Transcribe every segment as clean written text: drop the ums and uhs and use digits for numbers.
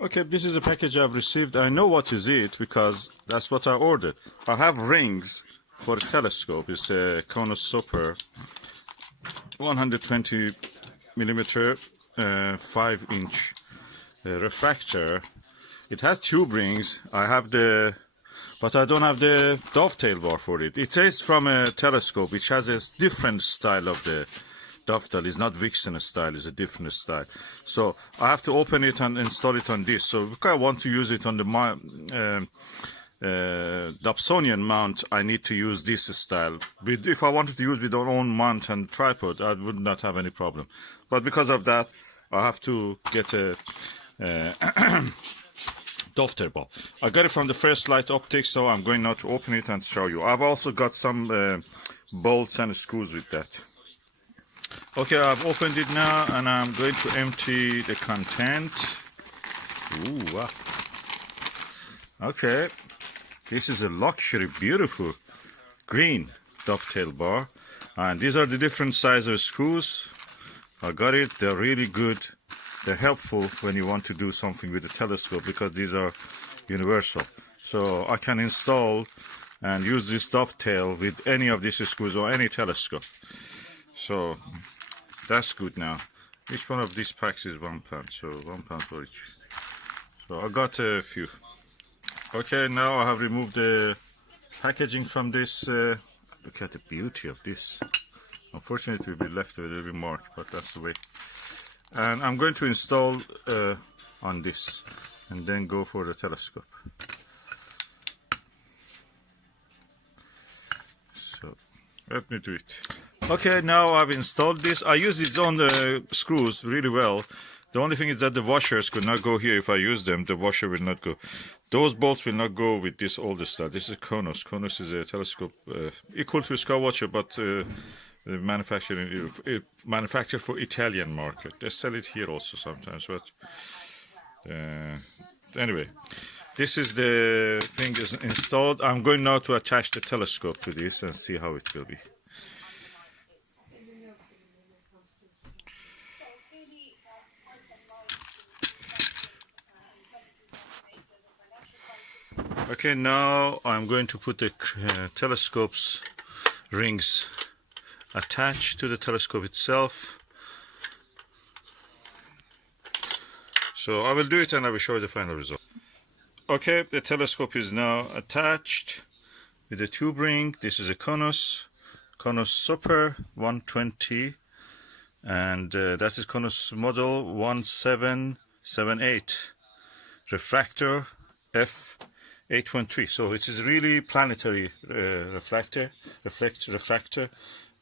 Okay, this is a package I've received. I know what is it because that's what I ordered. I have rings for a telescope. It's a Konusuper 120 millimeter 5-inch refractor. It has tube rings. I have but I don't have the dovetail bar for it. It is from a telescope which has a different style of the Dovetail. Is not Vixen style, it's a different style. So I have to open it and install it on this. So because I want to use it on the Dobsonian mount, I need to use this style. If I wanted to use with our own mount and tripod, I would not have any problem. But because of that, I have to get a Dovetail ball. I got it from the First Light Optics, so I'm going now to open it and show you. I've also got some bolts and screws with that. Okay, I've opened it now, and I'm going to empty the content. Ooh, wow. Okay, this is a luxury, beautiful green dovetail bar, and these are the different size of screws. I got it. They're really good. They're helpful when you want to do something with the telescope because these are universal. So I can install and use this dovetail with any of these screws or any telescope. So that's good now. Each one of these packs is £1, so £1 for each. So I got a few. Okay, now I have removed the packaging from this. Look at the beauty of this. Unfortunately, it will be left with a little bit mark, but that's the way. And I'm going to install on this and then go for the telescope. So let me do it. Okay, now I've installed this. I use its own screws really well. The only thing is that the washers could not go here. If I use them, the washer will not go. Those bolts will not go with this older style. This is Konus. Konus is a telescope equal to Skywatcher, but manufactured for Italian market. They sell it here also sometimes. But anyway, this is the thing is installed. I'm going now to attach the telescope to this and see how it will be. Okay, now I'm going to put the telescope's rings attached to the telescope itself. So I will do it and I will show you the final result. Okay, the telescope is now attached with the tube ring. This is a Konusuper 120, and that is Konus model 1778 refractor F813. So it is really planetary refractor,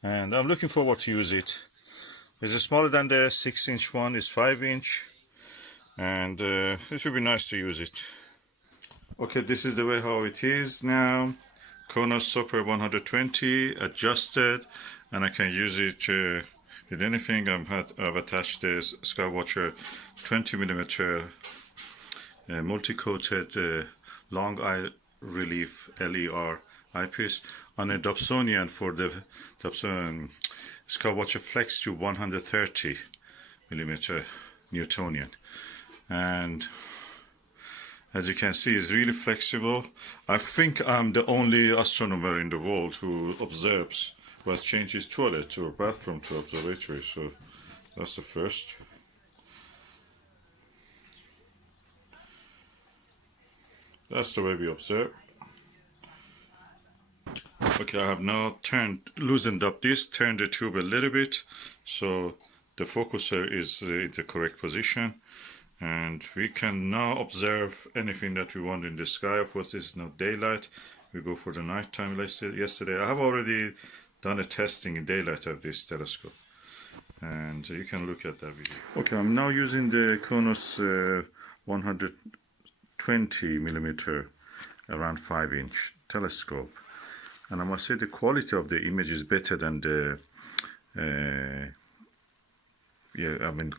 and I'm looking forward to use it. It's smaller than the 6-inch one. It's 5-inch, and it will be nice to use it. Okay, this is the way how it is now. Konusuper 120 adjusted, and I can use it with anything. I've attached this Skywatcher 20mm multi-coated long eye relief LER eyepiece on a Dobsonian for the Skywatcher Flex Tube 130mm Newtonian, and as you can see, it's really flexible. I think I'm the only astronomer in the world who observes, who has changed his toilet to a bathroom to observatory. So that's the first. That's the way we observe. Okay, I have now loosened up this, turned the tube a little bit, so the focuser is in the correct position. And we can now observe anything that we want in the sky. Of course, this is no daylight. We go for the nighttime. Yesterday, I have already done a testing in daylight of this telescope, and you can look at that video. Okay, I'm now using the Konus 120mm around 5-inch telescope, and I must say the quality of the image is better than the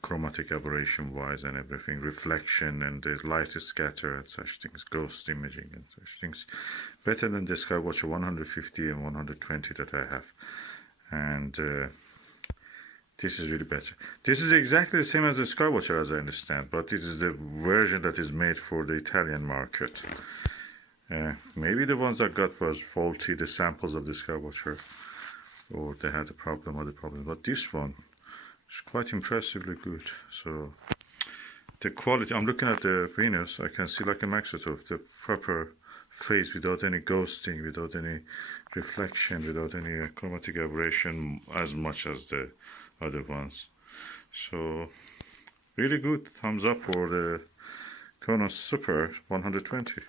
chromatic aberration wise and everything, reflection and the light scatter and such things, ghost imaging and such things, better than the Skywatcher 150 and 120 that I have. And This is really better. This is exactly the same as the Skywatcher, as I understand, but this is the version that is made for the Italian market. Maybe the ones I got was faulty, the samples of the Skywatcher, or they had a problem or the problem. But this one is quite impressively good. So the quality, I'm looking at the Venus, I can see like a maxitoph, the proper phase without any ghosting, without any reflection, without any chromatic aberration as much as the other ones. So really good. Thumbs up for the Konusuper 120.